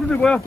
가수들 모여.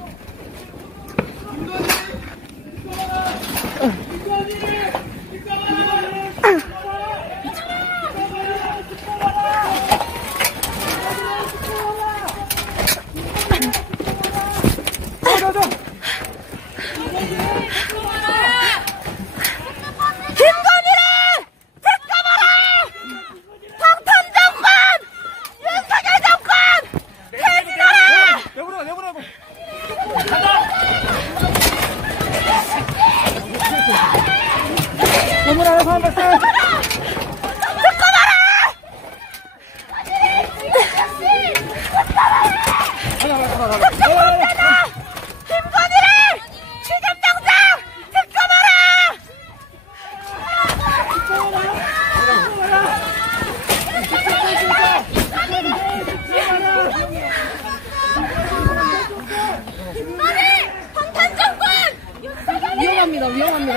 위험합니다.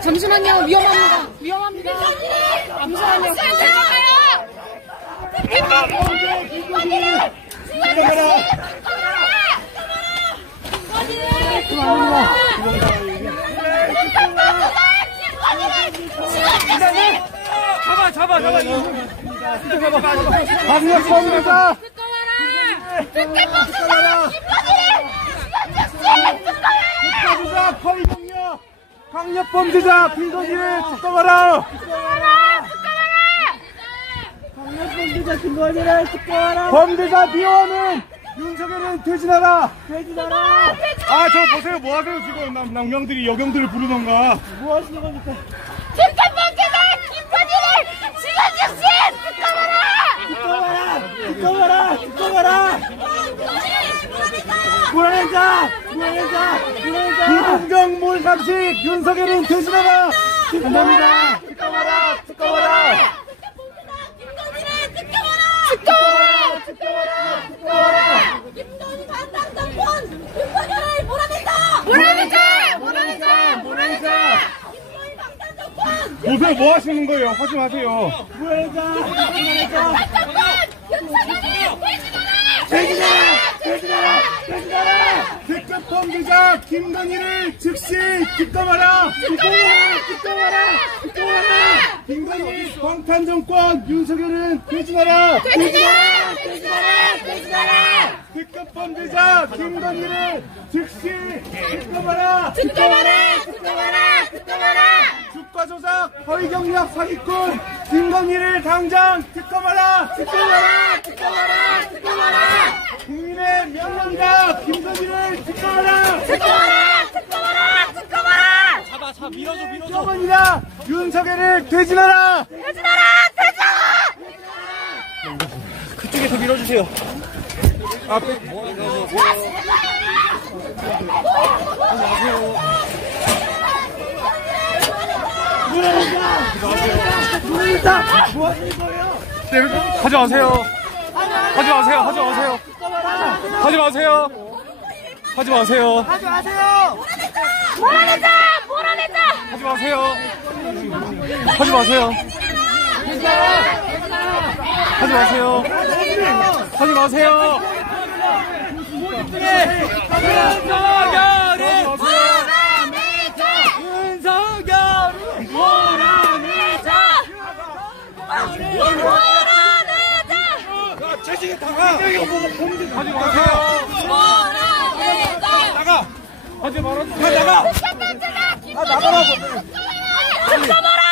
잠시만요. 위험합니다. 잠시만요. 잡아. 강력범죄자. 강력범죄자 김건희를 특검하라. 강력범죄자 김건희를 특검하라. 범죄자 미워하는 윤석열은 퇴진하라. 아, 저 보세요. 뭐 하세요 지금? 남명들이 여경들을 부르던가. 뭐 하시는 겁니까? 특검범죄자 김건희를 지금 즉시 특검하라. 물어내자. 불공정 몰상식 윤석열은 퇴진하라. 감사합니다. 특검하라. 김건희 반당 정권 윤석열을 몰아내자. 김건희 반당 정권 보세요. 뭐 하시는 거예요? 하지 마세요. 퇴진하라. 특검범죄자 김건희를 즉시 특검하라. 김건희 방탄정권 윤석열은 퇴진하라. 특검범죄자 김건희를 즉시 특검하라. 주가 조작 허위경력 사기꾼 김건희를 당장 특검하라. 국민의 명령이다. 김건희를 특검하라. 잡아, 밀어줘. 김건희다. 윤석열을 퇴진하라. 그쪽에서 밀어주세요. 앞에 뭐 하시는 거예요? 하지 마세요. 재직에 나가. 나가라고. 특검하라.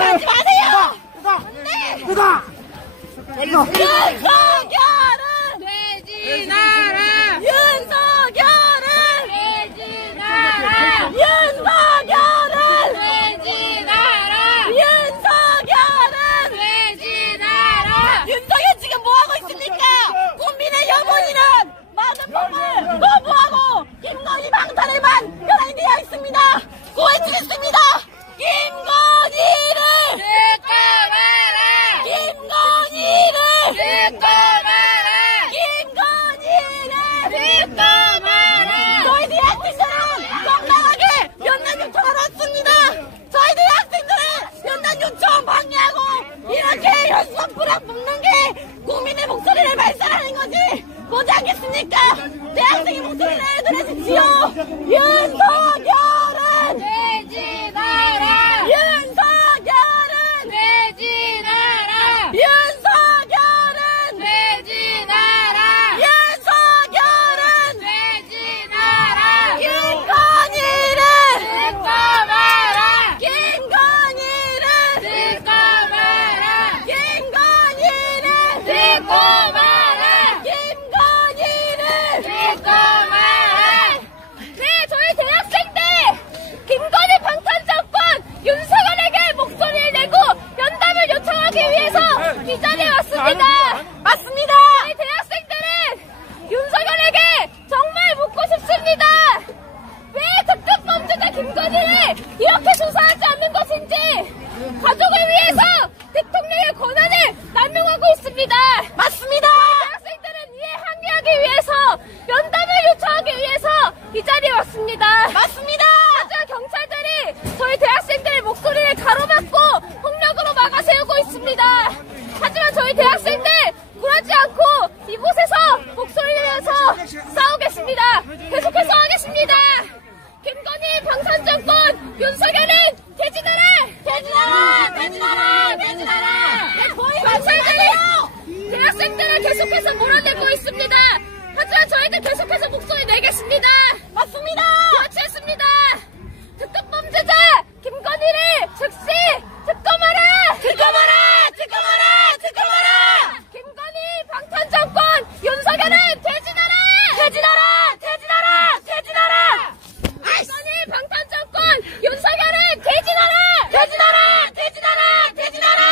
하지 마세요. 끄다. 윤석열은 퇴진하라. 윤석열은 퇴진하라. 윤석열은 퇴진하라. 윤석열은 퇴진하라. 윤석열 지금 뭐하고 있습니까? 국민의 영혼이란 많은 법을 거부하고 김건희 방탄에만 연행되어 있습니다. 고해치겠습니다. 김건희를 듣고마라. 김건희를 듣고마라. 김건희를 듣고마라. 저희들의 학생들은 정당하게 연단 요청을 했습니다. 저희들의 학생들은 연단 요청 방해하고 이렇게 연수원 뿌락 뽑는 게 국민의 목소리를 발산하는 거지 보지 않겠습니까? 대학생의 목소리를 들으십시오. 윤석열은 퇴진하라. 윤석열은 퇴진하라. 윤석열은 퇴진하라. 윤석열은 퇴진하라. 김건희를 듣고마라. 김건희를 듣고마라. 김건희를 듣고마라. 김건희를 듣고마라. 네, 저희 대학생들 김건희 방탄정권 윤석열에게 목소리를 내고 연담을 요청하기 위해서 이 자리에 왔습니다. 맞습니다. 저희 대학생들은 윤석열에게 정말 묻고 싶습니다. 왜 특급 범죄자 김건희를 이렇게 조사하지 않는 것인지 가족을 위해서 대통령의 권한을 남용하고 있습니다. 맞습니다. 대학생들은 이에 항의하기 위해서 연담을 요청하기 위해서 이 자리에 왔습니다. 맞습니다. 하지만 경찰들이 저희 대학생들의 목소리를 가로막고 폭력으로 막아세우고 있습니다. 하지만 저희 대학생들 굴하지 않고 이곳에서 목소리를 내서 싸우겠습니다. 계속해서 하겠습니다. 김건희 방탄정권 윤석열은 퇴진하라! 퇴진하라! 퇴진하라! 퇴진하라! 경찰들이 대학생들을 계속해서 몰아내고 있습니다. 하지만 저희들 계속해서 목소리 내겠습니다. 맞습니다. 그렇지 않습니다. 특급 범죄자 김건희를 즉시 특검하라! 특검하라! 특검하라! 특검하라! 김건희 방탄정권 윤석열은 퇴진하라! 퇴진하라! 퇴진하라! 퇴진하라! 김건희 방탄정권 윤석열은 퇴진하라! 퇴진하라! 퇴진하라! 퇴진하라!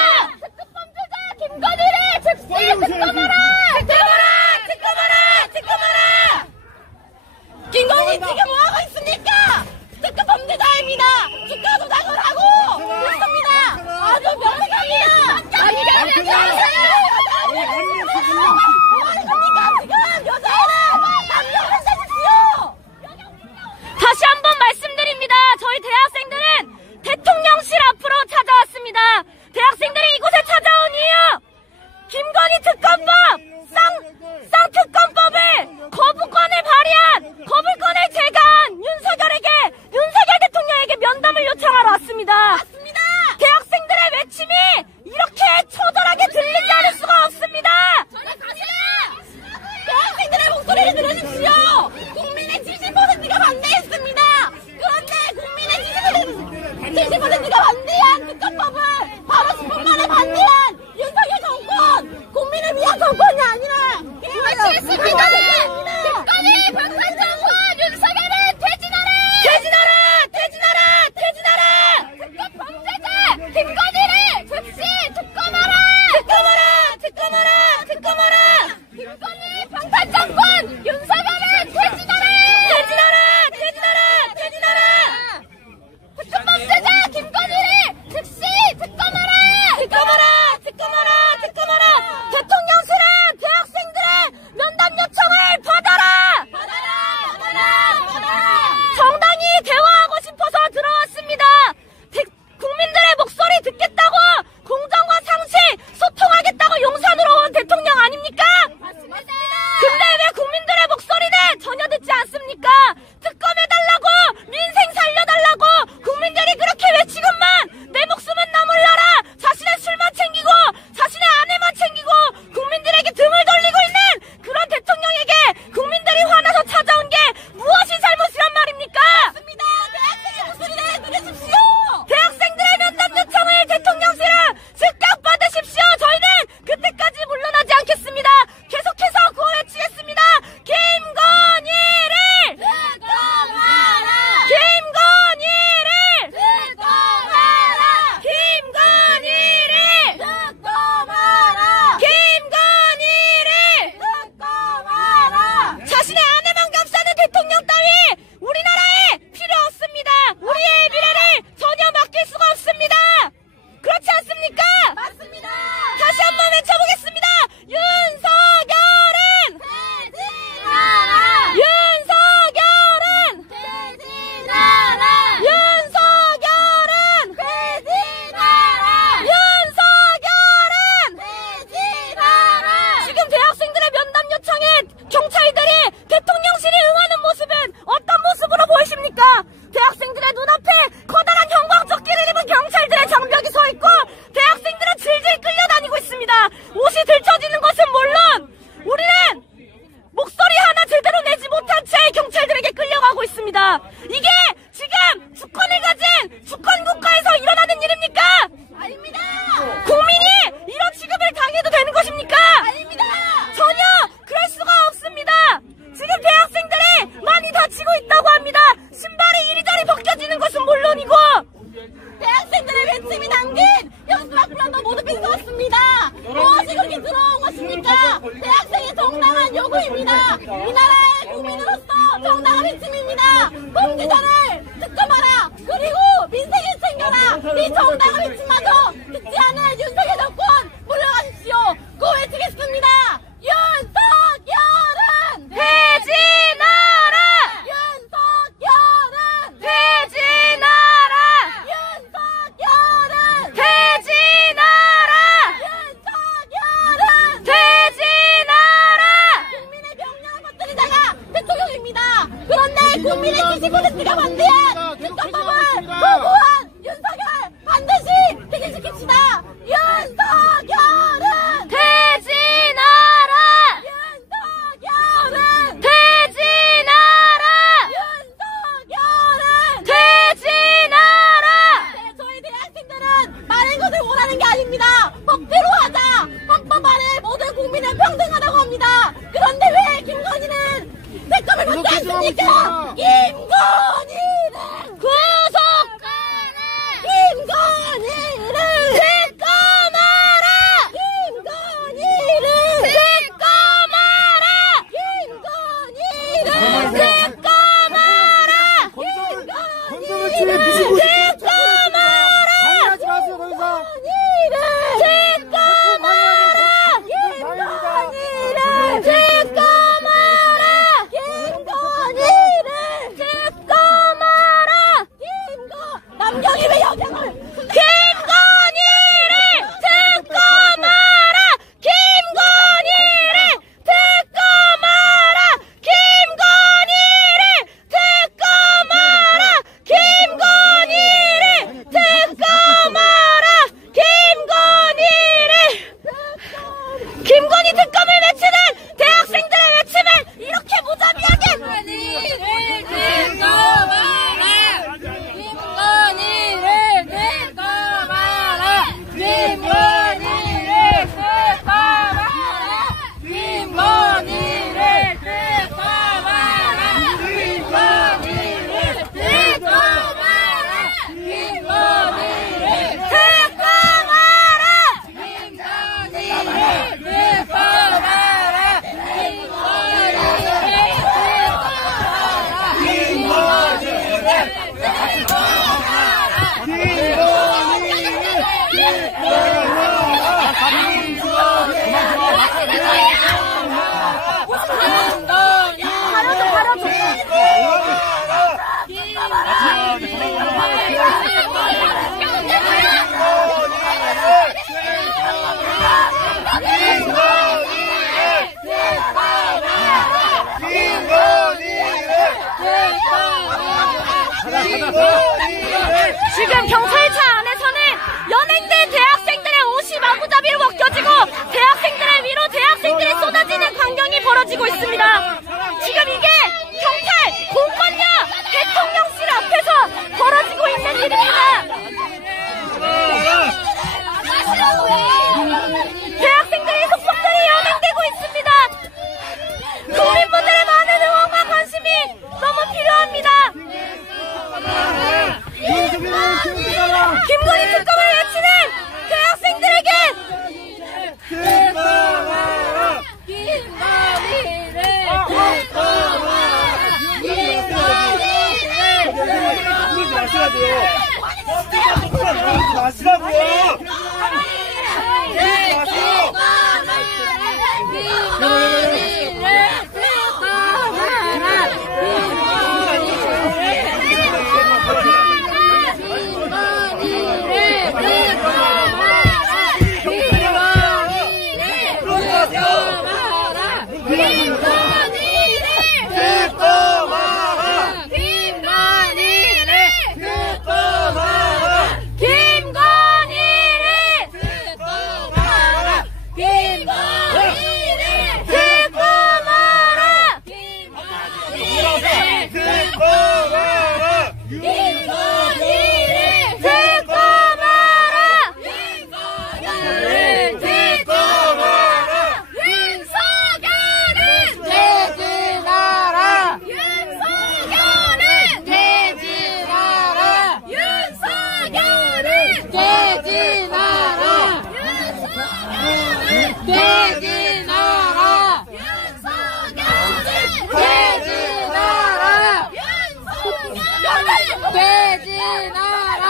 특급 범죄자 김건희를 즉시 특검하라! 특검하라! 특검하라! 특검하라! 김건희 요구입니다. 무엇이 그렇게 들어온 것입니까? 대학생의 정당한 요구입니다. 이 나라의 국민으로서 정당한 외침입니다. 범죄자를 특검하라. 그리고 민생을 챙겨라. 이 정당한 외침마저 듣지 않은 윤석열 정권 물러가십시오. 고 외치겠습니다. 윤석열은 퇴진하라! 윤석열은 퇴진하라! 윤석열은 퇴진하라! 윤석열은 퇴진하라! 국민의 명령을 퍼뜨리다가 대통령입니다. 그런데 국민의 70%가 반대한 특검법을 거부한 윤석열 반드시 퇴진시킵시다. 윤석열은 퇴진하라! 윤석열은 퇴진하라! 윤석열은 퇴진하라! 저희 대학생들은 많은 것을 원하는 게 아닙니다. 법대로 하자. 헌법 아래 모든 국민은 평등하다고 합니다. 그런데 왜 김건희는 특검을 받지 않습니까? 김건희는 구속하라! 김건희는 특검하라! 김건희는 특검하라! 김건희는 특검하라! 건전을 치면 미시고 방해하지 마세요, 더 이상. 남경이 왜 영향을 김건희를 특검하라! 김건희를 특검하라! 김건희를 특검하라! 김건희를 특검하라! 김건희 특검을 외치는 대학생들의 외침을 이렇게 무자비하게 지금 경찰차 안에서는 연행된 대학생들의 옷이 마구잡이로 벗겨지고 대학생들의 위로 대학생들이 쏟아지는 광경이 벌어지고 있습니다. 지금 이게 경찰 공권력 대통령실 앞에서 벌어지고 있는 일입니다. 대학생들의 속속들이 연행되고 있습니다. 국민분들의 많은 응원과 관심이 너무 필요합니다. 김건희 특검을 외치는 대학생들에게 마시라고요. 김건희를 퇴진하라! 윤석열을 퇴진하라! 퇴진하라!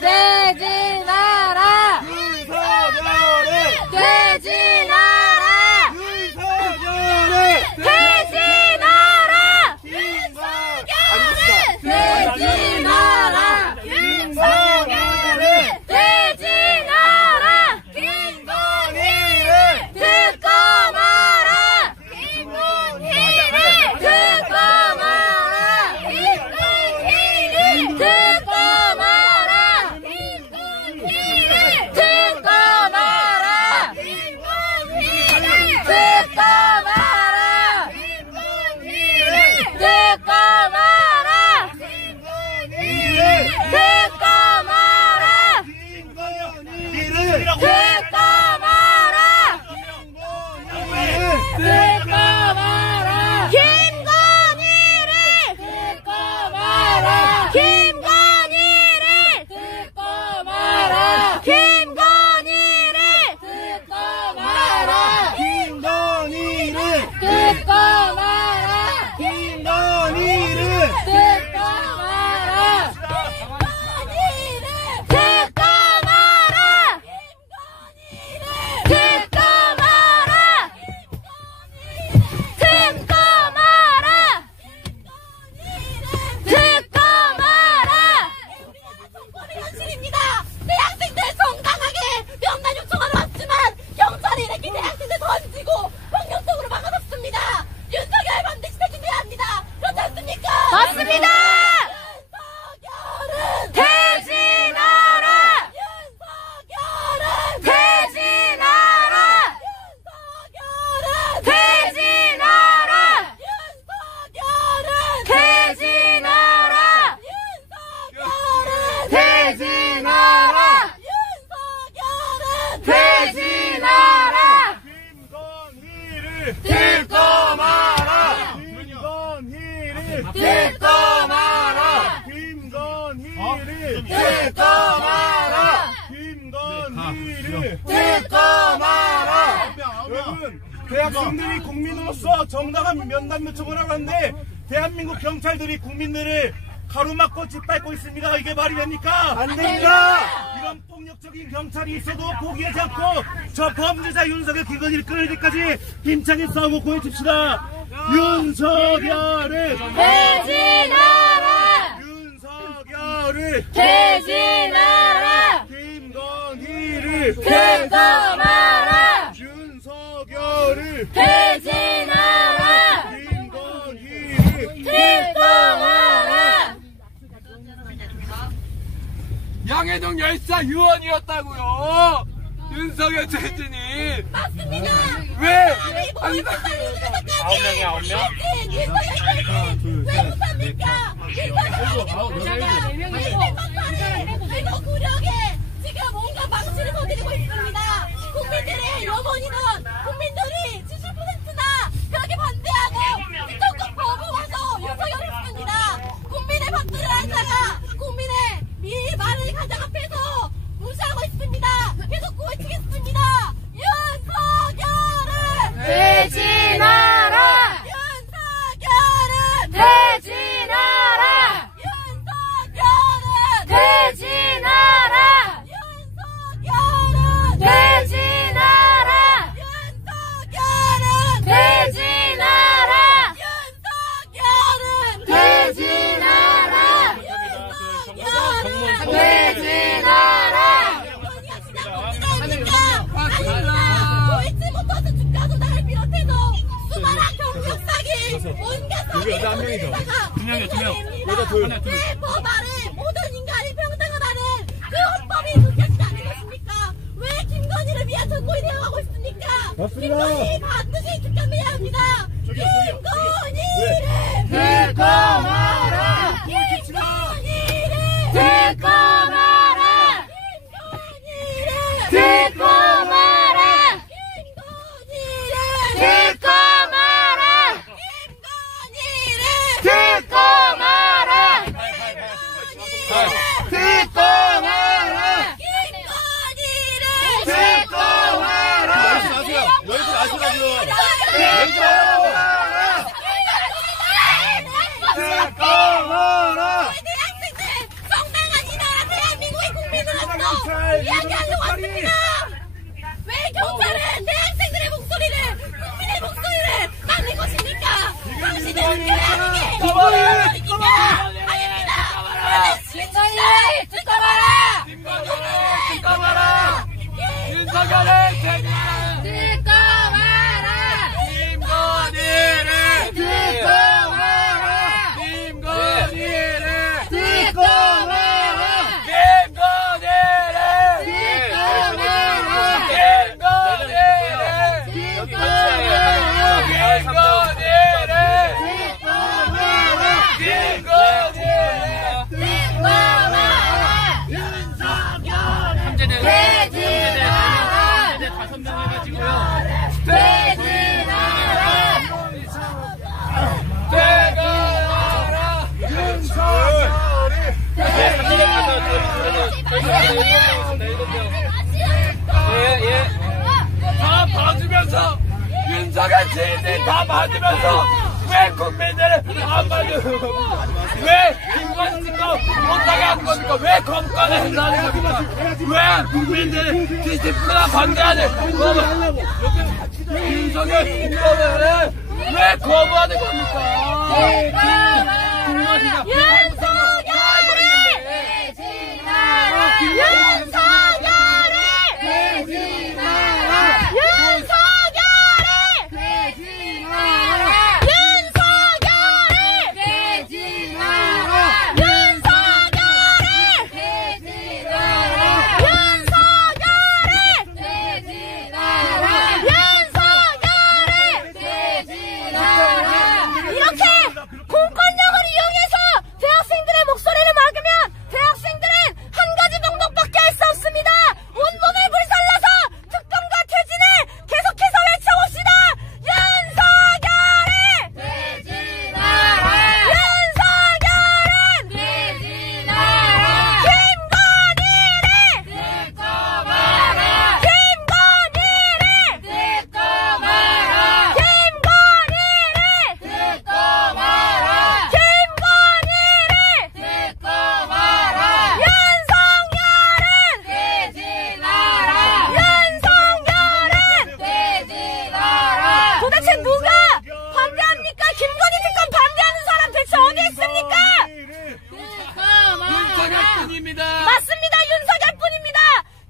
퇴진하라! 여러분, 대학생들이 국민으로서 정당한 면담 요청을 하는데 대한민국 경찰들이 국민들을 가로막고 짓밟고 있습니다. 이게 말이 됩니까? 안 됩니다. 이런 폭력적인 경찰이 있어도 포기하지 않고 저 범죄자 윤석열 김건희를 끌을 때까지 힘차게 싸우고 고해줍시다. 윤석열을 퇴진하라! 윤석열을 퇴진하라! 김건희를 퇴검하라! 윤석열을 퇴진하라! 김건희를 퇴검하라! 양해동 열사 유언이었다고요. 윤석열 퇴진이. 맞습니다. 왜? 아니, 뭐 9명이 9명? 왜 못합니까? 그리고 구력에 지금 온갖 방치를 거드리고 있습니다. 국민들의 영원히는 국민들이 70%나 그렇게 반대하고 지정권 거부하고 윤석열을 했습니다. 국민의 박수를 하다가 국민의 말을 가장 앞에서 무시하고 있습니다. 계속 고해치겠습니다. 윤석열을 퇴진하라! 윤석열은 퇴진하라! 윤석열은 퇴진하라! 윤석열은 퇴진하라! 윤석열은 퇴진하라! 윤석열은 퇴진하라! 윤석열은 퇴진하라! 보이지 못해서 죽가도 나를 비롯해서 수많은 경력 사기 온갖 사기 저지르다가 내 법 아래 모든 인간이 평등하다는 그 헌법이 존재하지 않는 것입니까? 왜 김건희를 위한 전고이 되어가고 있습니까? 김건희 반드시 죽여내야 합니다. 김건희를 퇴검하라! 김건희를 퇴검하라! 김건희를 퇴검하라! 김건희를 퇴검하라! 김건희를 퇴검하라! 김건희를 퇴검하라! 김건희를 윤석열을 퇴진하라! 듣고 마라! 김건희를 듣고 마라! 김건희를 듣고 마라! 김건희를 듣고 마라! 김건희를 듣고 마라! 다 봐주면서 윤석열 지인들 다 봐주면서 왜 국민들을 안 봐주는 겁니까? 왜 김건희 특검 못하게 한 겁니까? 왜 검거를 한다는 겁니까? 왜 국민들이 70%나 반대하는 윤석열 특검을 왜 거부하는 겁니까? 맞습니다. 윤석열뿐입니다.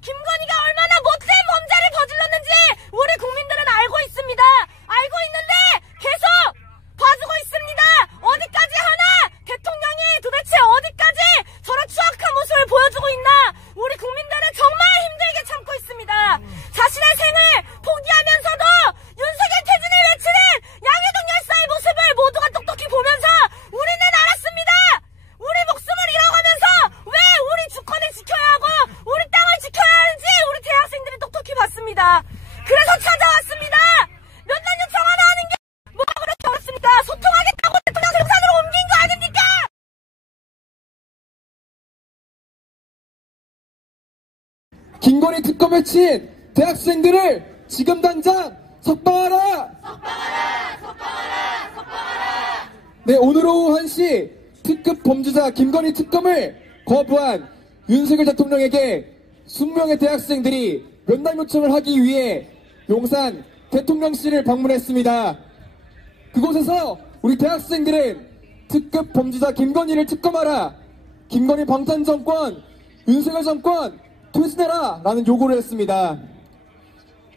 김건희가 얼마나 못된 범죄를 저질렀는지 우리 국민들은 알고 있습니다. 알고 있는데 계속 봐주고 있습니다. 어디까지 하나? 대통령이 도대체 어디까지 저런 추악한 모습을 보여주고 있나? 우리 국민들은 정말 힘들게 참고 있습니다. 자신의 생을 포기하면서도 윤석열 퇴진을 외치는 양해동 열사의 모습을 모두가 똑똑히 보면서 우리는 알았습니다. 우리 목숨을 잃어가면서 왜 우리 주권을 지켜야 하고 우리 땅을 지켜야 하는지 우리 대학생들이 똑똑히 봤습니다. 그래서 찾아왔습니다. 몇 년 요청 하나 하는 게 뭐가 그렇게 어렵습니까? 소통하겠다고 대통령 생산으로 옮긴 거 아닙니까? 김건희 특검에 친 대학생들을 지금 당장 석방하라! 네, 오늘 오후 1시 특급 범죄자 김건희 특검을 거부한 윤석열 대통령에게 20명의 대학생들이 면담 요청을 하기 위해 용산 대통령실을 방문했습니다. 그곳에서 우리 대학생들은 특급 범죄자 김건희를 특검하라, 김건희 방탄정권, 윤석열 정권 퇴진해라 라는 요구를 했습니다.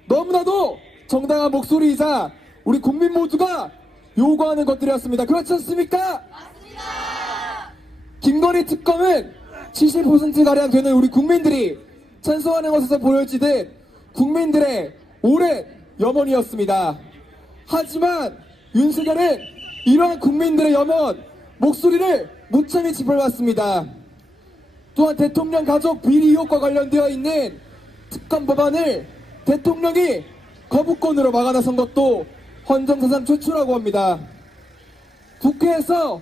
너무나도 정당한 목소리이자 우리 국민 모두가 요구하는 것들이었습니다. 그렇지 않습니까? 맞습니다. 김건희 특검은 70%가량 되는 우리 국민들이 찬성하는 것에서 보여지듯 국민들의 오랜 염원이었습니다. 하지만 윤석열은 이러한 국민들의 염원, 목소리를 무참히 짓밟았습니다. 또한 대통령 가족 비리 의혹과 관련되어 있는 특검 법안을 대통령이 거부권으로 막아 나선 것도 헌정사상 최초라고 합니다. 국회에서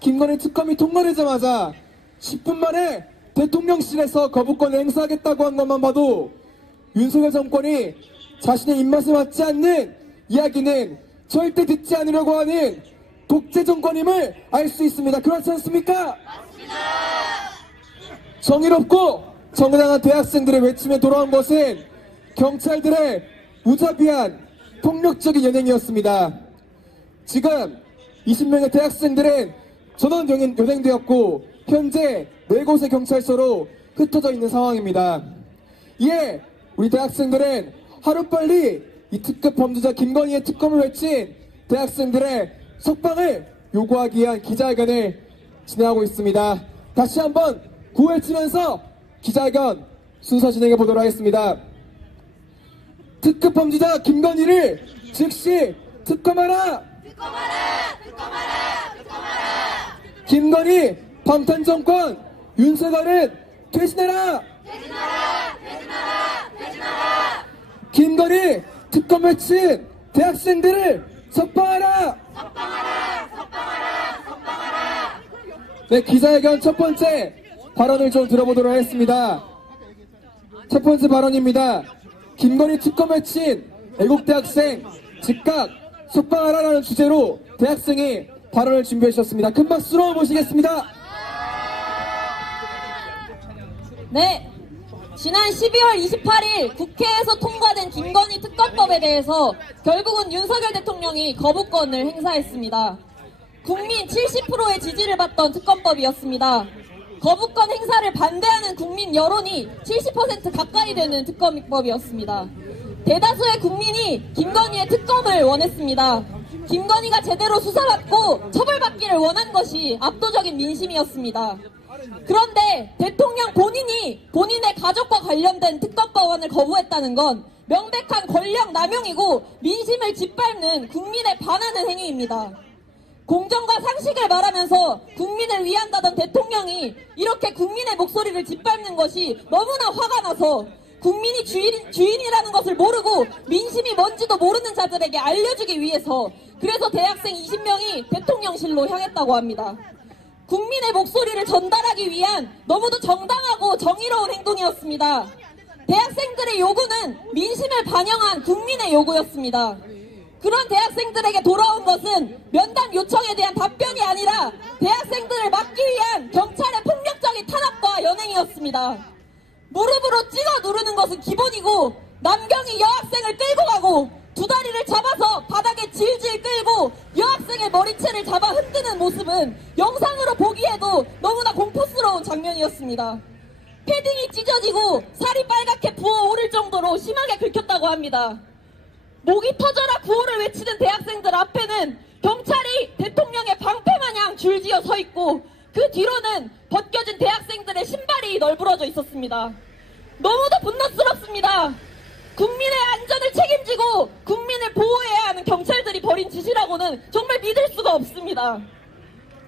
김건희 특검이 통과되자마자 10분 만에 대통령실에서 거부권을 행사하겠다고 한 것만 봐도 윤석열 정권이 자신의 입맛에 맞지 않는 이야기는 절대 듣지 않으려고 하는 독재 정권임을 알 수 있습니다. 그렇지 않습니까? 맞습니다. 정의롭고 정당한 대학생들의 외침에 돌아온 것은 경찰들의 무자비한 폭력적인 연행이었습니다. 지금 20명의 대학생들은 전원 연행되었고 현재 4곳의 경찰서로 흩어져 있는 상황입니다. 이에 우리 대학생들은 하루빨리 이 특급 범죄자 김건희의 특검을 외친 대학생들의 석방을 요구하기 위한 기자회견을 진행하고 있습니다. 다시 한번 구호외치면서 기자회견 순서 진행해 보도록 하겠습니다. 특급 범죄자 김건희를 즉시 특검하라! 김건희 방탄정권 윤석열은 퇴진하라! 김건희 특검 외친 대학생들을 석방하라! 네, 기자회견 첫 번째 발언을 좀 들어보도록 하겠습니다. 첫 번째 발언입니다. 김건희 특검 외친 애국대학생 즉각 석방하라라는 주제로 대학생이 발언을 준비해 주셨습니다. 큰 박수로 모시겠습니다. 네, 지난 12월 28일 국회에서 통과된 김건희 특검법에 대해서 결국은 윤석열 대통령이 거부권을 행사했습니다. 국민 70%의 지지를 받던 특검법이었습니다. 거부권 행사를 반대하는 국민 여론이 70% 가까이 되는 특검법이었습니다. 대다수의 국민이 김건희의 특검을 원했습니다. 김건희가 제대로 수사받고 처벌받기를 원한 것이 압도적인 민심이었습니다. 그런데 대통령 본인이 본인의 가족과 관련된 특검법안을 거부했다는 건 명백한 권력 남용이고 민심을 짓밟는 국민에 반하는 행위입니다. 공정과 상식을 말하면서 국민을 위한다던 대통령이 이렇게 국민의 목소리를 짓밟는 것이 너무나 화가 나서 국민이 주인이라는 것을 모르고 민심이 뭔지도 모르는 자들에게 알려주기 위해서 그래서 대학생 20명이 대통령실로 향했다고 합니다. 국민의 목소리를 전달하기 위한 너무도 정당하고 정의로운 행동이었습니다. 대학생들의 요구는 민심을 반영한 국민의 요구였습니다. 그런 대학생들에게 돌아온 것은 면담 요청에 대한 답변이 아니라 대학생들을 막기 위한 경찰의 폭력적인 탄압과 연행이었습니다. 무릎으로 찍어 누르는 것은 기본이고 남경이 여학생을 끌고 가고 두 다리를 잡아서 바닥에 질질 끌고 여학생의 머리채를 잡아 흔드는 모습은 영상으로 보기에도 너무나 공포스러운 장면이었습니다. 패딩이 찢어지고 살이 빨갛게 부어오를 정도로 심하게 긁혔다고 합니다. 목이 터져라 구호를 외치는 대학생들 앞에는 경찰이 대통령의 방패마냥 줄지어 서 있고 그 뒤로는 벗겨진 대학생들의 신발이 널브러져 있었습니다. 너무도 분노스럽습니다. 국민의 안전을 책임지고 국민을 보호해야 하는 경찰들이 벌인 짓이라고는 정말 믿을 수가 없습니다.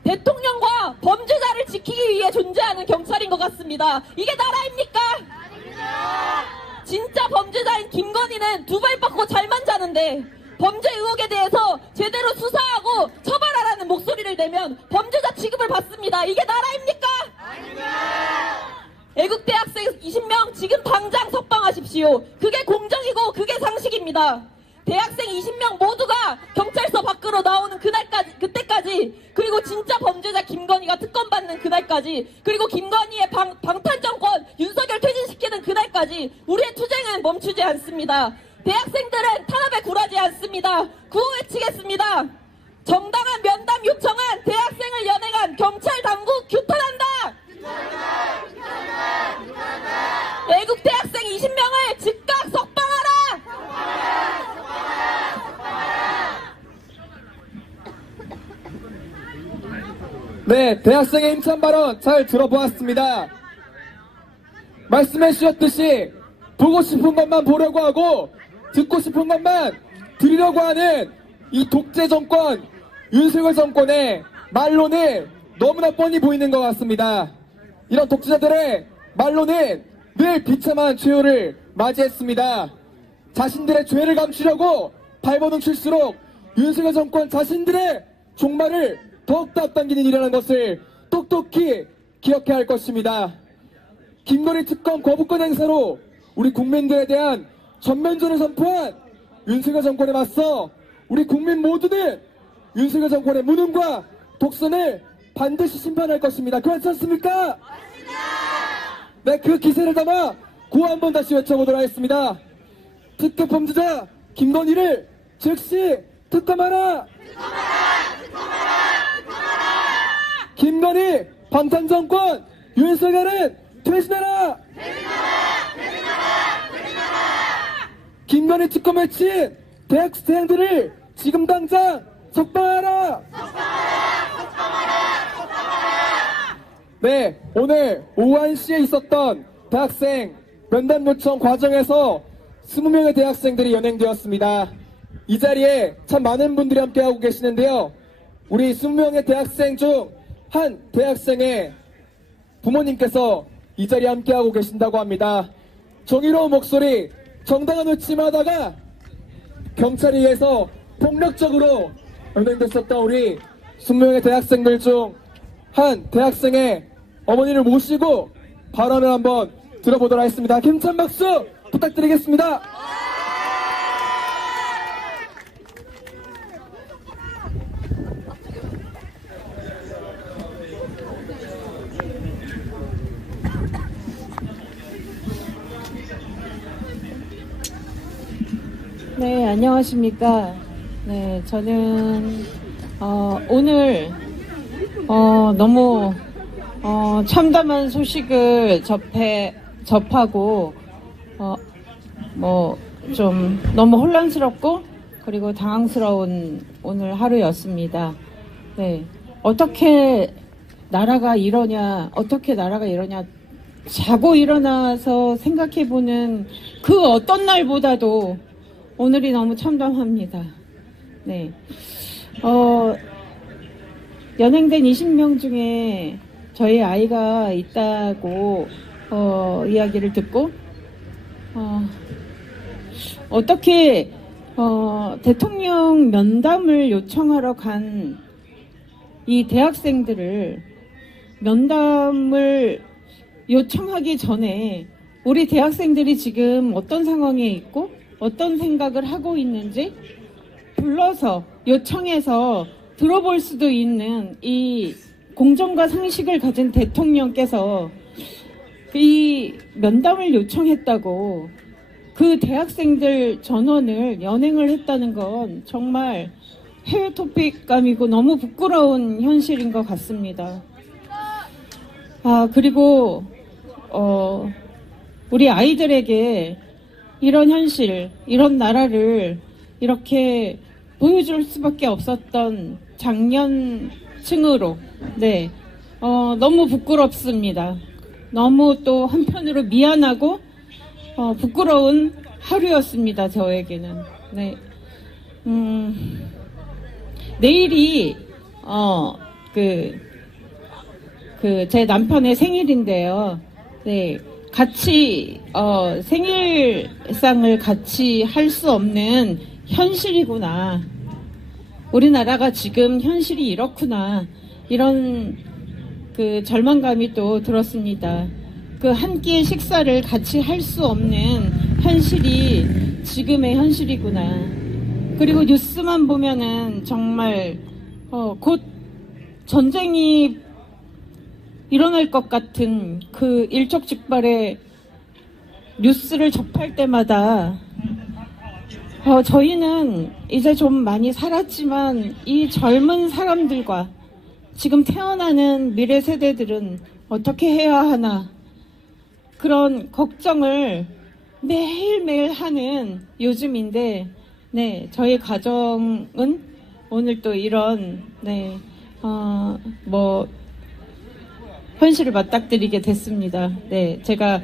대통령과 범죄자를 지키기 위해 존재하는 경찰인 것 같습니다. 이게 나라입니까? 진짜 범죄자인 김건희는 두 발 뻗고 잘만 자는데 범죄 의혹에 대해서 제대로 수사하고 처벌하라는 목소리를 내면 범죄자 취급을 받습니다. 이게 나라입니까? 애국대학생 20명 지금 당장 석방하십시오. 그게 공정이고 그게 상식입니다. 대학생 20명 모두가 경찰서 밖으로 나오는 그때까지 그리고 진짜 범죄자 김건희가 특검받는 그날까지 그리고 김건희의 방탄정권 윤석열 퇴진시키는 그날까지 우리의 투쟁은 멈추지 않습니다. 대학생들은 탄압에 굴하지 않습니다. 구호 외치겠습니다. 정당한 면담 요청한 대학생을 연행한 경찰 당국 규탄한다! 애국 대학생 20명을 즉각 석방하라! 네, 대학생의 힘찬 발언 잘 들어보았습니다. 말씀해 주셨듯이 보고 싶은 것만 보려고 하고 듣고 싶은 것만 들으려고 하는 이 독재 정권, 윤석열 정권의 말로는 너무나 뻔히 보이는 것 같습니다. 이런 독재자들의 말로는 늘 비참한 최후를 맞이했습니다. 자신들의 죄를 감추려고 발버둥 칠수록 윤석열 정권 자신들의 종말을 더욱더 앞당기는 일이라는 것을 똑똑히 기억해야 할 것입니다. 김건희 특검 거부권 행사로 우리 국민들에 대한 전면전을 선포한 윤석열 정권에 맞서 우리 국민 모두는 윤석열 정권의 무능과 독선을 반드시 심판할 것입니다. 그렇지 않습니까? 네, 그 기세를 담아 구호 한번 다시 외쳐보도록 하겠습니다. 특급 범죄자 김건희를 즉시 특검하라! 김건희 방탄정권 윤석열은 퇴진하라! 김건희 특검에 친 대학생들을 지금 당장 석방하라! 네, 오늘 오후 1시에 있었던 대학생 면담 요청 과정에서 20명의 대학생들이 연행되었습니다. 이 자리에 참 많은 분들이 함께하고 계시는데요. 우리 20명의 대학생 중 한 대학생의 부모님께서 이 자리에 함께하고 계신다고 합니다. 정의로운 목소리, 정당한 외침하다가 경찰에 의해서 폭력적으로 연행됐었던 우리 20명의 대학생들 중 한 대학생의 어머니를 모시고 발언을 한번 들어보도록 하겠습니다. 힘찬 박수 부탁드리겠습니다. 네, 안녕하십니까. 네, 저는, 오늘, 너무, 참담한 소식을 접하고, 좀 너무 혼란스럽고, 그리고 당황스러운 오늘 하루였습니다. 네, 어떻게 나라가 이러냐, 자고 일어나서 생각해보는 그 어떤 날보다도 오늘이 너무 참담합니다. 네. 연행된 20명 중에 저희 아이가 있다고, 이야기를 듣고, 어떻게, 대통령 면담을 요청하러 간 이 대학생들을 면담을 요청하기 전에 우리 대학생들이 지금 어떤 상황에 있고, 어떤 생각을 하고 있는지 불러서 요청해서 들어볼 수도 있는 이 공정과 상식을 가진 대통령께서 이 면담을 요청했다고 그 대학생들 전원을 연행을 했다는 건 정말 해외 토픽감이고 너무 부끄러운 현실인 것 같습니다. 그리고 우리 아이들에게 이런 현실, 이런 나라를 이렇게 보여줄 수밖에 없었던 장년층으로, 네, 너무 부끄럽습니다. 너무 또 한편으로 미안하고, 부끄러운 하루였습니다, 저에게는. 네. 내일이, 제 남편의 생일인데요. 네. 같이 생일상을 같이 할 수 없는 현실이구나. 우리나라가 지금 현실이 이렇구나. 이런 그 절망감이 또 들었습니다. 그 한 끼의 식사를 같이 할 수 없는 현실이 지금의 현실이구나. 그리고 뉴스만 보면은 정말 곧 전쟁이 일어날 것 같은 그 일촉즉발의 뉴스를 접할 때마다 저희는 이제 좀 많이 살았지만 이 젊은 사람들과 지금 태어나는 미래 세대들은 어떻게 해야 하나 그런 걱정을 매일매일 하는 요즘인데 네, 저희 가정은 오늘 또 이런 네, 현실을 맞닥뜨리게 됐습니다. 네, 제가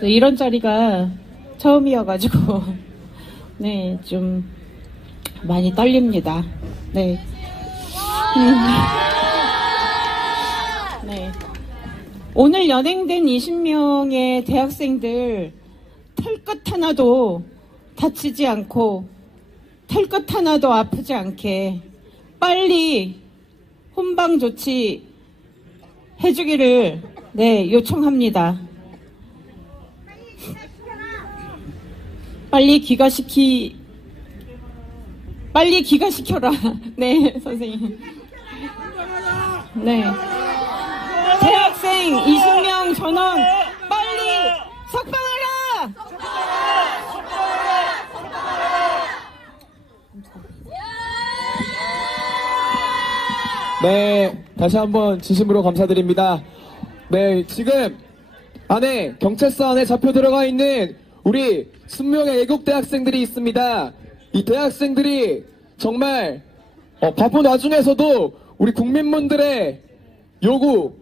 이런 자리가 처음이어가지고 네, 좀 많이 떨립니다. 네. 네. 오늘 연행된 20명의 대학생들 털끝 하나도 다치지 않고 털끝 하나도 아프지 않게 빨리 혼방 조치 해주기를 네, 요청합니다. 빨리 귀가시켜라. 네, 선생님. 네. 대학생 20명 전원 빨리 석방하라! 네, 다시 한번 진심으로 감사드립니다. 네, 지금 경찰서 안에 잡혀 들어가 있는 우리 20명의 애국 대학생들이 있습니다. 이 대학생들이 정말 바쁜 와중에서도 우리 국민분들의 요구,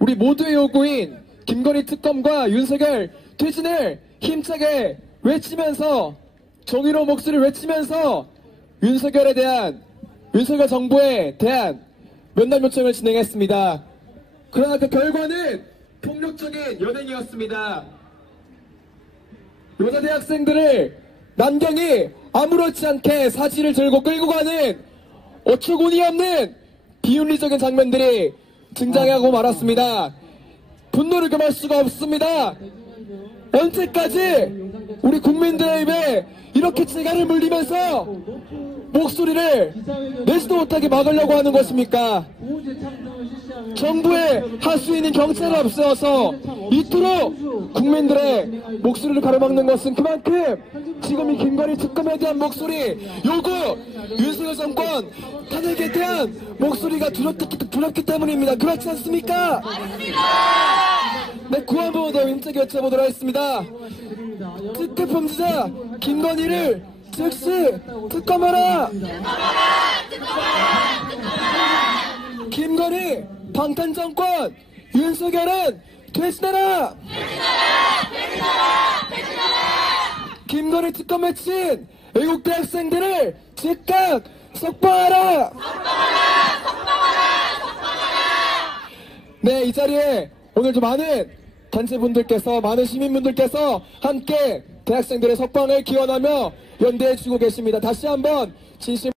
우리 모두의 요구인 김건희 특검과 윤석열 퇴진을 힘차게 외치면서 정의로운 목소리를 외치면서 윤석열 정부에 대한 면담 요청을 진행했습니다. 그러나 그 결과는 폭력적인 연행이었습니다. 여자 대학생들을 남경이 아무렇지 않게 사지를 들고 끌고 가는 어처구니 없는 비윤리적인 장면들이 등장하고 말았습니다. 분노를 금할 수가 없습니다. 언제까지 우리 국민들의 입에 이렇게 재갈을 물리면서 목소리를 내지도 못하게 막으려고 하는 것입니까? 정부의 하수인인 경찰을 앞세워서 이토록 국민들의 목소리를 가로막는 것은 그만큼 지금 이 김건희 특검에 대한 목소리, 요구, 윤석열 정권 탄핵에 대한 목소리가 두렵기 때문입니다. 그렇지 않습니까? 네, 구호 한 번 더 임차게 여쭤보도록 하겠습니다. 특급 범죄자 김건희를 즉시 특검하라! 김건희 방탄정권 윤석열은 퇴진하라! 김건희 특검 외친 애국대 학생들을 즉각 석방하라! 네, 이 자리에 오늘도 많은 단체분들께서, 많은 시민분들께서 함께 대학생들의 석방을 기원하며 연대해주고 계십니다. 다시 한번 진심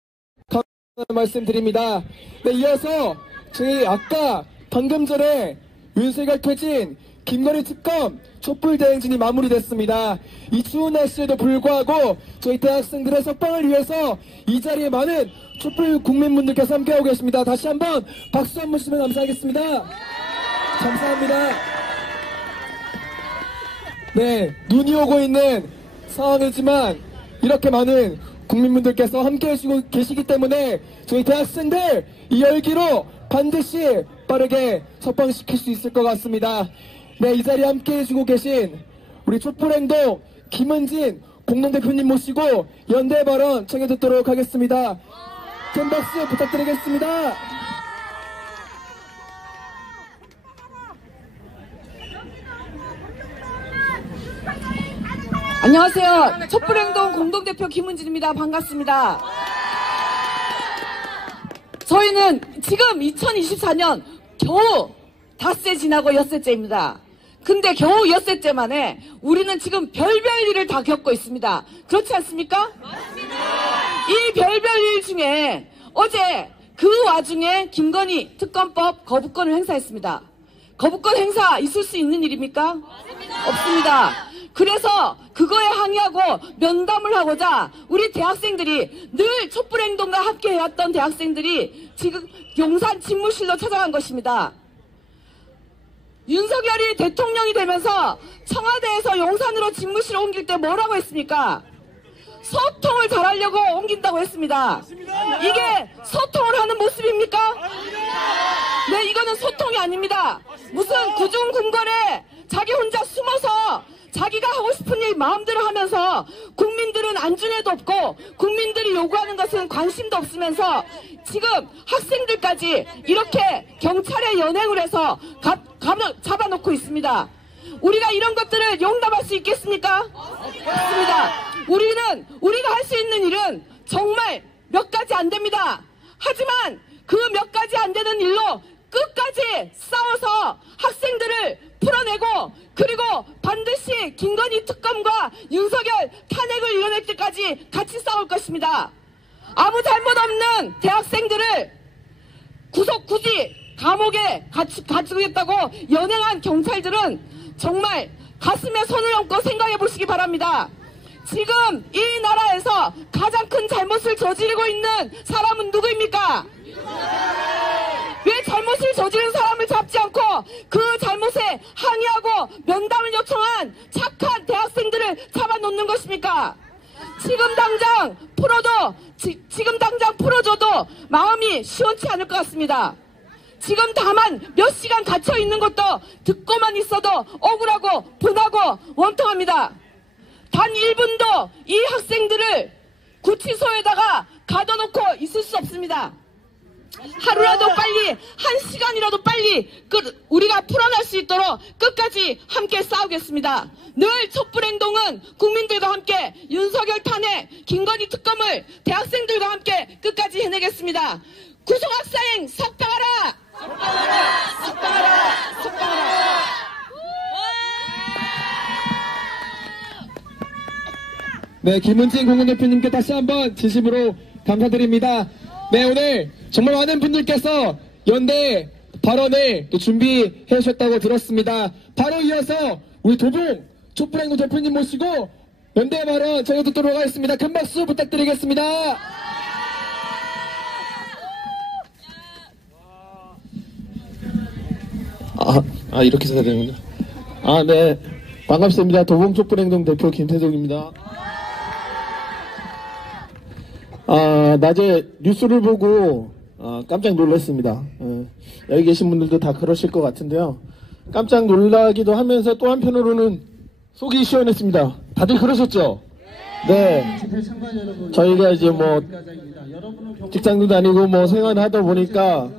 감사하는 말씀드립니다. 네, 이어서 저희 아까 방금 전에 윤석열 퇴진, 김건희 특검 촛불 대행진이 마무리됐습니다. 이 추운 날씨에도 불구하고 저희 대학생들의 석방을 위해서 이 자리에 많은 촛불 국민분들께서 함께하고 계십니다. 다시 한번 박수 한번 주시면 감사하겠습니다. 감사합니다. 네, 눈이 오고 있는 상황이지만 이렇게 많은 국민분들께서 함께 해주고 계시기 때문에 저희 대학생들 이 열기로 반드시 빠르게 석방시킬 수 있을 것 같습니다. 네, 이 자리에 함께 해주고 계신 우리 촛불행동 김은진 공동대표님 모시고 연대 발언 청해 듣도록 하겠습니다. 큰 박수 부탁드리겠습니다. 안녕하세요. 촛불행동 공동대표 김은진입니다. 반갑습니다. 저희는 지금 2024년 겨우 닷새 지나고 엿새째입니다. 근데 겨우 엿새째 만에 우리는 지금 별별 일을 다 겪고 있습니다. 그렇지 않습니까? 맞습니다. 이 별별 일 중에 어제 그 와중에 김건희 특검법 거부권을 행사했습니다. 거부권 행사 있을 수 있는 일입니까? 맞습니다. 없습니다. 그래서 그거에 항의하고 면담을 하고자 우리 대학생들이 늘 촛불행동과 함께 해왔던 대학생들이 지금 용산 집무실로 찾아간 것입니다. 윤석열이 대통령이 되면서 청와대에서 용산으로 집무실을 옮길 때 뭐라고 했습니까? 소통을 잘하려고 옮긴다고 했습니다. 이게 소통을 하는 모습입니까? 네, 이거는 소통이 아닙니다. 무슨 구중궁궐에 자기 혼자 숨어서 자기가 하고 싶은 일 마음대로 하면서 국민들은 안준에도 없고 국민들이 요구하는 것은 관심도 없으면서 지금 학생들까지 이렇게 경찰에 연행을 해서 잡아놓고 있습니다. 우리가 이런 것들을 용납할 수 있겠습니까? 없습니다. 우리가 할 수 있는 일은 정말 몇 가지 안 됩니다. 하지만 그 몇 가지 안 되는 일로 끝까지 싸워서 학생들을 풀어내고 그리고 반드시 김건희 특검과 윤석열 탄핵을 이뤄낼 때까지 같이 싸울 것입니다. 아무 잘못 없는 대학생들을 굳이 감옥에 가두겠다고 연행한 경찰들은 정말 가슴에 손을 얹고 생각해 보시기 바랍니다. 지금 이 나라에서 가장 큰 잘못을 저지르고 있는 사람은 누구입니까? 왜 잘못을 저지른 사람을 잡지 않고 그 잘못에 항의하고 면담을 요청한 착한 대학생들을 잡아놓는 것입니까? 지금 당장 풀어줘도 마음이 시원치 않을 것 같습니다. 지금 다만 몇 시간 갇혀 있는 것도 듣고만 있어도 억울하고 분하고 원통합니다. 단 1분도 이 학생들을 구치소에다가 가둬놓고 있을 수 없습니다. 하루라도 빨리, 1시간이라도 빨리 우리가 풀어날 수 있도록 끝까지 함께 싸우겠습니다. 늘 촛불행동은 국민들과 함께 윤석열 탄핵, 김건희 특검을 대학생들과 함께 끝까지 해내겠습니다. 구속학생 석방하라! 석방하라! 석방하라! 석방하라! 네, 김은진 공동대표님께 다시 한번 진심으로 감사드립니다. 네, 오늘 정말 많은 분들께서 연대 발언을 또 준비해 주셨다고 들었습니다. 바로 이어서 우리 도봉 촛불행동 대표님 모시고 연대 발언 전해 듣도록 하겠습니다. 큰 박수 부탁드리겠습니다. 이렇게 써야 되는군요. 네. 반갑습니다. 도봉 촛불행동 대표 김태종입니다. 낮에 뉴스를 보고 깜짝 놀랐습니다. 여기 계신 분들도 다 그러실 것 같은데요. 깜짝 놀라기도 하면서 또 한편으로는 속이 시원했습니다. 다들 그러셨죠? 네. 저희가 이제 뭐 직장도 다니고 뭐 생활을 하다 보니까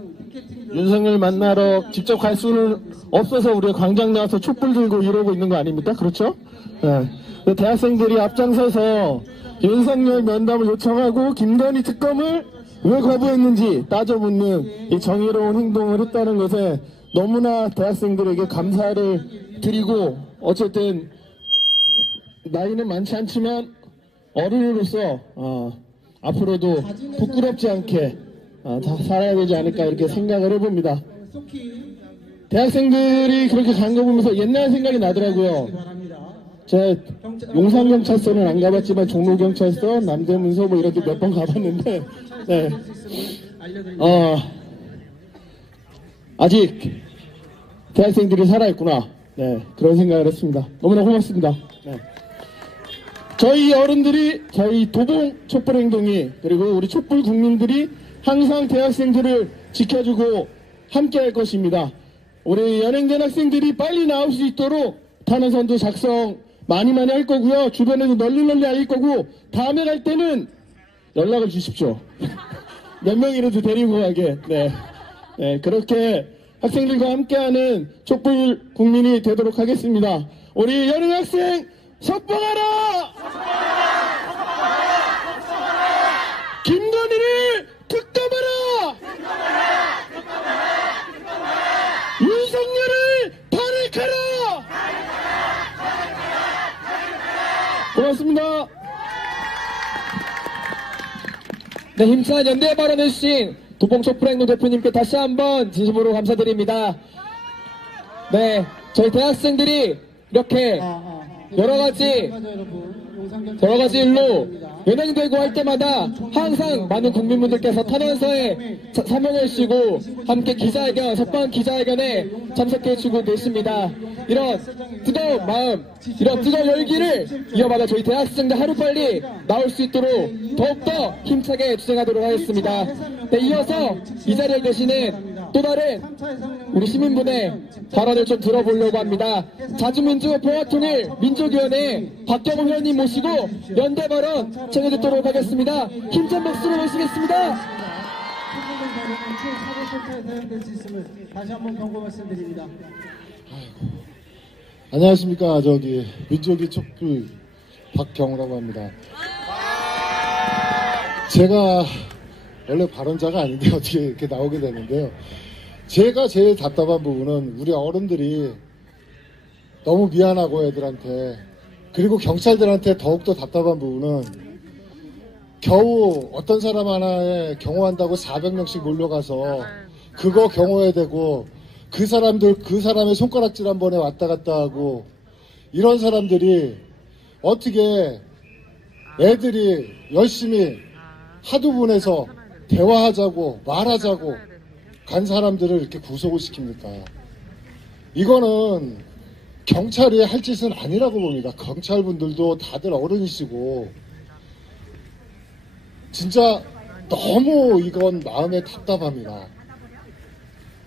윤석열 만나러 직접 갈 수는 없어서 우리가 광장 나와서 촛불 들고 이러고 있는 거 아닙니까? 그렇죠? 네. 대학생들이 앞장서서 윤석열 면담을 요청하고 김건희 특검을 왜 거부했는지 따져묻는 이 정의로운 행동을 했다는 것에 너무나 대학생들에게 감사를 드리고, 어쨌든 나이는 많지 않지만 어른으로서 앞으로도 부끄럽지 않게 살아야 되지 않을까 이렇게 생각을 해봅니다. 대학생들이 그렇게 간 거 보면서 옛날 생각이 나더라고요. 제가 용산경찰서는 안 가봤지만 종로경찰서, 남대문서 뭐 이렇게 몇 번 가봤는데, 네. 아직 대학생들이 살아있구나. 네, 그런 생각을 했습니다. 너무나 고맙습니다. 네. 저희 어른들이, 저희 도봉 촛불행동이, 그리고 우리 촛불 국민들이 항상 대학생들을 지켜주고 함께 할 것입니다. 우리 연행된 학생들이 빨리 나올 수 있도록 탄원서도 작성 많이 할 거고요. 주변에도 널리 알릴 거고, 다음에 갈 때는 연락을 주십시오. 몇 명이라도 데리고 가게. 네. 네, 그렇게 학생들과 함께하는 촛불 국민이 되도록 하겠습니다. 우리 연행 학생 석방하라! 김건희를 특검하라! 윤석열을 탄핵하라! 고맙습니다. 네, 힘찬 연대 발언해주신 도봉 촛불행동 대표님께 다시 한번 진심으로 감사드립니다. 네, 저희 대학생들이 이렇게 여러 가지 일로 연행되고 할 때마다 항상 많은 국민분들께서 탄원서에 사명해주시고 함께 기자회견, 석방 기자회견에 참석해주고 계십니다. 이런 뜨거운 마음, 이런 뜨거운 열기를 이어받아 저희 대학생들 하루빨리 나올 수 있도록 더욱더 힘차게 투쟁하도록 하겠습니다. 네, 이어서 이 자리에 계시는 또 다른 우리 시민분의 발언을 좀 들어보려고 합니다. 자주민주 평화통일 민족위원회 박경호 회원님 모시고 연대 발언 전해듣도록 하겠습니다. 힘찬 박수로 모시겠습니다. 다시 한번 경고 말씀드립니다. 안녕하십니까. 민족위 촛불 박경호라고 합니다. 제가 원래 발언자가 아닌데 어떻게 이렇게 나오게 됐는데요. 제가 제일 답답한 부분은 우리 어른들이 너무 미안하고 애들한테, 그리고 경찰들한테 더욱더 답답한 부분은 겨우 어떤 사람 하나에 경호한다고 400명씩 몰려가서 그거 경호해야 되고, 그 사람의 손가락질 한 번에 왔다 갔다 하고, 이런 사람들이 어떻게 애들이 열심히 하두 분에서 대화하자고 말하자고 간 사람들을 이렇게 구속을 시킵니까? 이거는 경찰이 할 짓은 아니라고 봅니다. 경찰분들도 다들 어른이시고, 진짜 너무 이건 마음에 답답합니다.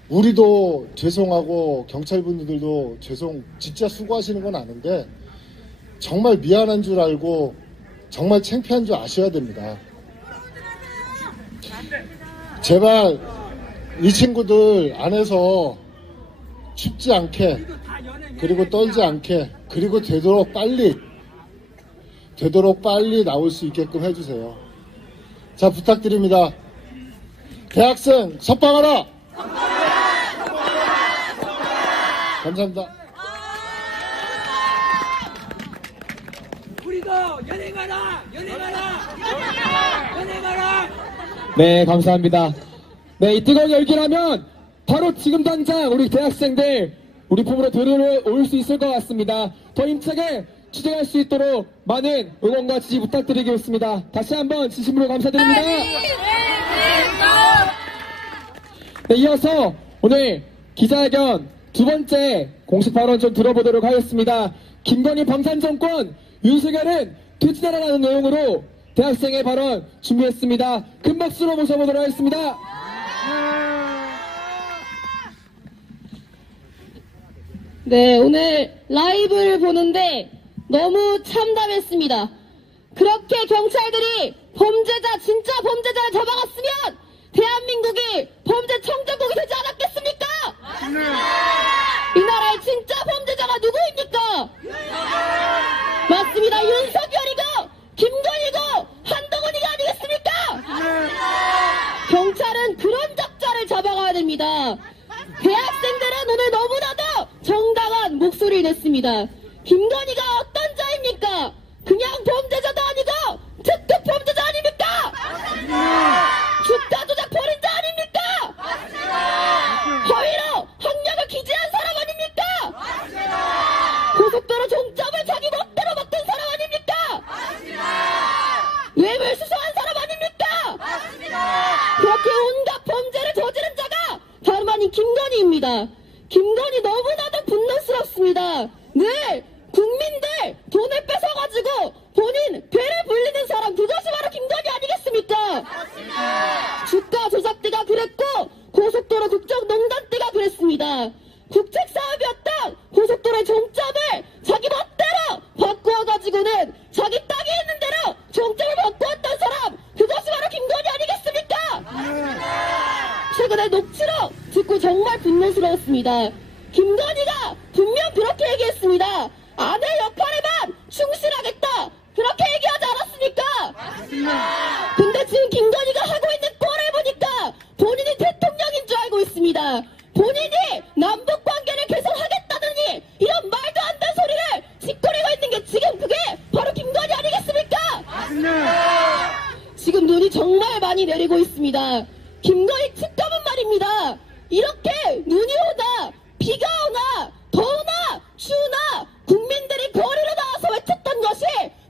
우리도 죄송하고 경찰분들도 진짜 수고하시는 건 아는데, 정말 미안한 줄 알고 정말 창피한 줄 아셔야 됩니다. 제발 이 친구들 안에서 춥지 않게, 그리고 떨지 않게, 그리고 되도록 빨리 나올 수 있게끔 해주세요. 자, 부탁드립니다. 대학생 석방하라! 감사합니다. 우리도 연행하라! 네, 감사합니다. 네, 이 뜨거운 열기라면 바로 지금 당장 우리 대학생들 우리 품으로 들어올 수 있을 것 같습니다. 더 힘차게 추진할 수 있도록 많은 응원과 지지 부탁드리겠습니다. 다시 한번 진심으로 감사드립니다. 네, 이어서 오늘 기자회견 두 번째 공식 발언 좀 들어보도록 하겠습니다. 김건희 방탄정권 윤석열은 퇴진하라는 내용으로 대학생의 발언 준비했습니다. 큰 박수로 모셔보도록 하겠습니다. 네, 오늘 라이브를 보는데 너무 참담했습니다. 그렇게 경찰들이 진짜 범죄자를 잡아갔으면 대한민국이 범죄 청정국이 되지 않았겠습니까? 이 나라의 진짜 범죄자가 누구입니까? 맞습니다. 윤석열이고 김건희고 한동훈이가 아니겠습니까? 경찰은 그런 적자를 잡아가야 됩니다. 대학생들은 오늘 너무나도 정당한 목소리를 냈습니다. 김건희가 어떤 자입니까? 그냥 범죄자도 아니고 특급 범죄자 아닙니까? 주가 조작 벌인 자 아닙니까? 허위로 학력을 기재한 사람 아닙니까? 고속도로 종점을 자기 멋대로 바꾼 사람 아닙니까? 뇌물 수수한 사람 아닙니까? 그렇게 온갖 범죄를 저지른 자가 다름 아닌 김건희입니다. 김건희 너무나도 분노스럽습니다. 늘 국민들 돈을 뺏어가지고 본인 배를 불리는 사람, 그것이 바로 김건희 아니겠습니까? 주가 조작대가 그랬고 고속도로 국정농단 때가 그랬습니다. 국책사업이었던 고속도로의 종점을 자기 멋대로 바꾸어가지고는 자기 땅에 있는 대로 종점을 바꾸었던 사람, 그것이 바로 김건희 아니겠습니까? 최근에 녹취록 듣고 정말 분노스러웠습니다. 김건희가 분명 그렇게 얘기했습니다. 아내 역할에만 충실하겠다, 그렇게 얘기하지 않았습니까? 근데 지금 김건희가 하고 있는 꼴을 보니까 본인이 대통령인 줄 알고 있습니다. 본인이 남북관계를 개선하겠다더니 이런 말도 안 되는 소리를 짓거리고 있는 게 지금 그게 바로 김건희 아니겠습니까? 지금 눈이 정말 많이 내리고 있습니다. 김건희 특검은 말입니다. 이렇게 눈이 오나 비가 오나 더우나 추우나 국민들이 거리로 나와서 외쳤던 것이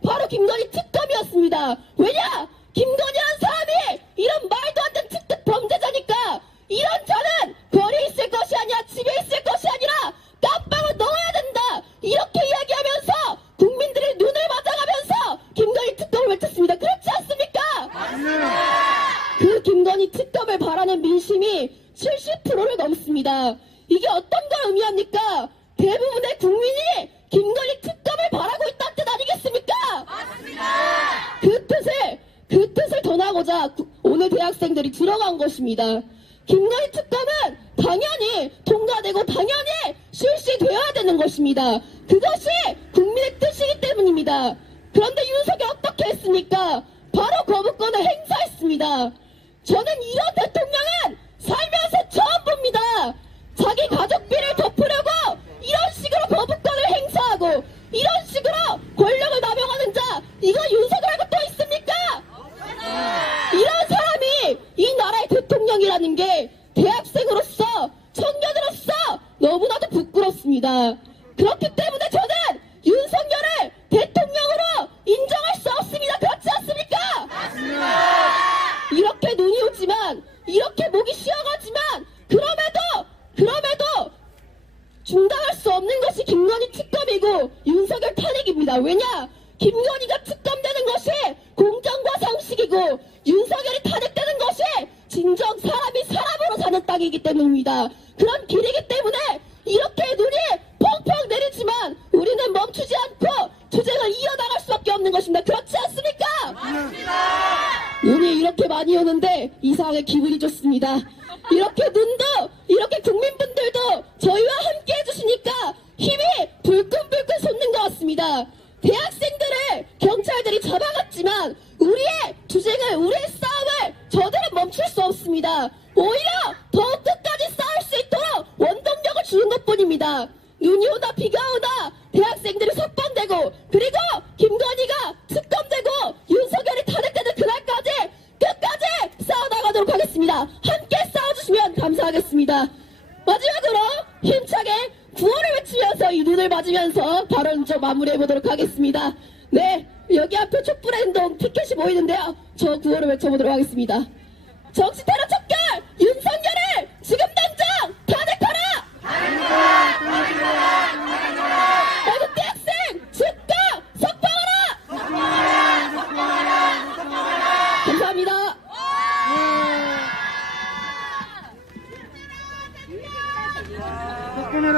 바로 김건희 특검이었습니다. 왜냐? 김건희라는 사람이 이런 말도 안 되는 특급 범죄자니까 이런 자는 거리에 있을 것이 아니라 집에 있을 것이 아니라 깜빵을 넣어야 된다, 이렇게 이야기하면서 국민들이 눈을 맞아가면서 김건희 특검을 외쳤습니다. 그렇지 않습니까? 그 김건희 특검을 바라는 민심이 70%를 넘습니다. 이게 어떤 걸 의미합니까? 대부분의 국민이 김건희 특검을 바라고 있다는 뜻 아니겠습니까? 그 뜻을 전하고자 오늘 대학생들이 들어간 것입니다. 김건희 특검은 당연히 통과되고 당연히 실시되어야 되는 것입니다. 그것이 국민의 뜻이기 때문입니다. 그런데 윤석열 어떻게 했습니까? 바로 거부권을 행사했습니다. 저는 이런 대통령은 살면서 처음 봅니다. 자기 가족비를 덮으려고 이런 식으로 거부권을 행사하고 이런 식으로 권력을 남용하는 자, 이거 윤석열 말고 또 있습니까? 이런 사람이 이 나라의 대통령이라는 게 대학생으로서, 청년으로서 너무나도 부끄럽습니다. 그렇기 때문에 저는 윤석열을 대통령으로 인정할 수 없습니다. 그렇지 않습니까? 이렇게 눈이 오지만, 이렇게 목이 쉬어가지만 그럼에도 중단할 수 없는 것이 김건희 특검이고 윤석열 탄핵입니다. 왜냐? 김건희가 특검되는 것이 공정과 상식이고 윤석열이 탄핵되는 것이 진정 사람이 사람으로 사는 땅이기 때문입니다. 그런 길이기 때문에 이렇게 눈이 펑펑 내리지만 우리는 멈추지 않고 투쟁을 것입니다. 그렇지 않습니까? 눈이 이렇게 많이 오는데 이상하게 기분이 좋습니다. 이렇게 눈도 이렇게 국민분들도 저희와 함께 해주시니까 힘이 불끈불끈 솟는 것 같습니다. 대학생들을 경찰들이 잡아갔지만 우리의 투쟁을, 우리의 싸움을 저들은 멈출 수 없습니다. 오히려 더 끝까지 싸울 수 있도록 원동력을 주는 것뿐입니다. 눈이 오다 비가 오다 대학생들이 석방되고 그리고 김건희가 특검되고 윤석열이 탄핵되는 그날까지 끝까지 싸워나가도록 하겠습니다. 함께 싸워주시면 감사하겠습니다. 마지막으로 힘차게 구호를 외치면서 이 눈을 맞으면서 발언 좀 마무리해보도록 하겠습니다. 네, 여기 앞에 촛불행동 티켓이 보이는데요. 저 구호를 외쳐보도록 하겠습니다. 정치테러 척결! 윤석열을 지금 당장 탄핵하라! 애국 대학생 즉각 석방하라! 감사합니다.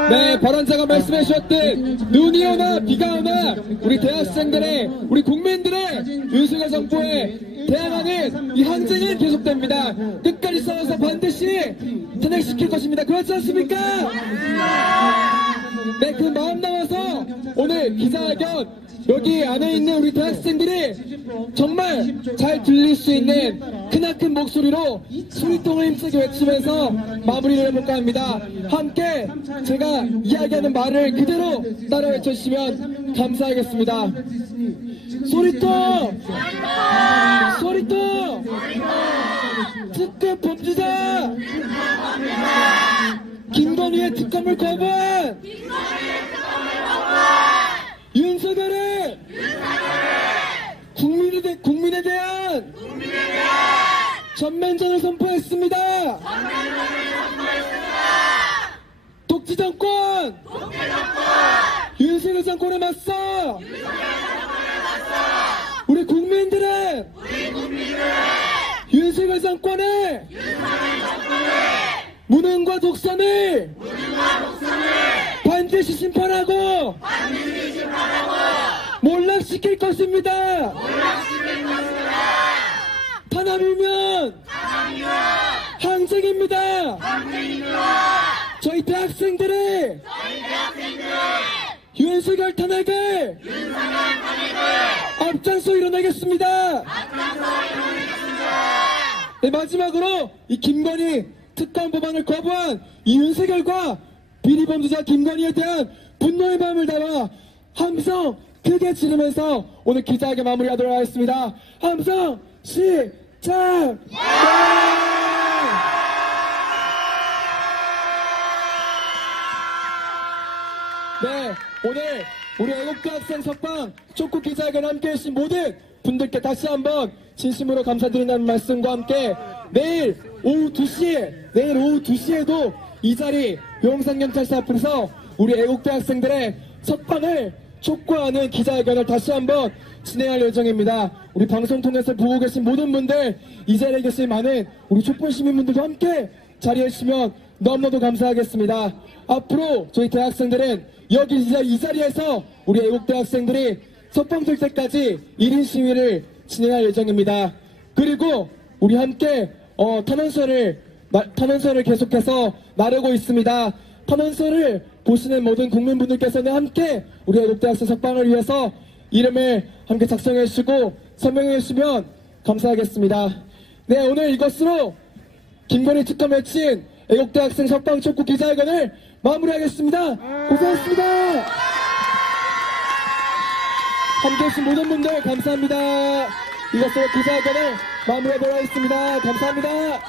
네, 발언자가 말씀해 주셨듯 눈이 오나 비가 오나 우리 대학생들의, 우리 국민들의 윤석열 정부에 대항하는 이 항쟁은 계속됩니다. 끝까지 싸워서 반드시 탄핵시킬 것입니다. 그렇지 않습니까? 네, 그 마음 담아서 오늘 기자회견 여기 안에 있는 우리 대학생들이 정말 잘 들릴 수 있는 크나큰 목소리로 소리통을 힘차게 외치면서 마무리를 해볼까 합니다. 함께 제가 이야기하는 말을 그대로 따라 외쳐주시면 감사하겠습니다. 소리통! 소리통! 특급 범죄자! 김건희의 특검을 거부한 윤석열은 국민에 대한 전면전을 선포했습니다. 독재 정권! 윤석열 정권에 맞서! 우리 국민들은 윤석열 정권의 무능과 독선을 반드시 심판하고 몰락시킬 것입니다. 탄압이면 항쟁입니다. 저희 대학생들이 윤석열 탄핵을 앞장서 일어나겠습니다. 네, 마지막으로 이 김건희 특검 법안을 거부한 이 윤석열과 비리범죄자 김건희에 대한 분노의 마음을 담아 함성 크게 지르면서 오늘 기자회견 마무리하도록 하겠습니다. 함성 시작! 네, 오늘 우리 애국대 학생 석방 촉구 기자회견 함께 해주신 모든 분들께 다시 한번 진심으로 감사드린다는 말씀과 함께 내일 오후 2시에도 이 자리 용산경찰서 앞에서 우리 애국대 학생들의 석방을 촉구하는 기자회견을 다시 한번 진행할 예정입니다. 우리 방송 통해서 보고 계신 모든 분들, 이 자리에 계신 많은 우리 촛불 시민분들도 함께 자리해 주시면 너무나도 감사하겠습니다. 앞으로 저희 대학생들은 여기 이 자리에서 우리 애국대 학생들이 석방될 때까지 1인 시위를 진행할 예정입니다. 그리고 우리 함께 탄원서를 계속해서 나르고 있습니다. 탄원서를 보시는 모든 국민분들께서는 함께 우리 애국대 학생 석방을 위해서 이름을 함께 작성해 주시고 서명해 주시면 감사하겠습니다. 네, 오늘 이것으로 김건희 특검 외친 애국대 학생 석방 촉구 기자회견을 마무리하겠습니다. 고생하셨습니다. 함께 해주신 모든 분들 감사합니다. 이것으로 기자회견을 마무리하도록 하겠습니다. 감사합니다.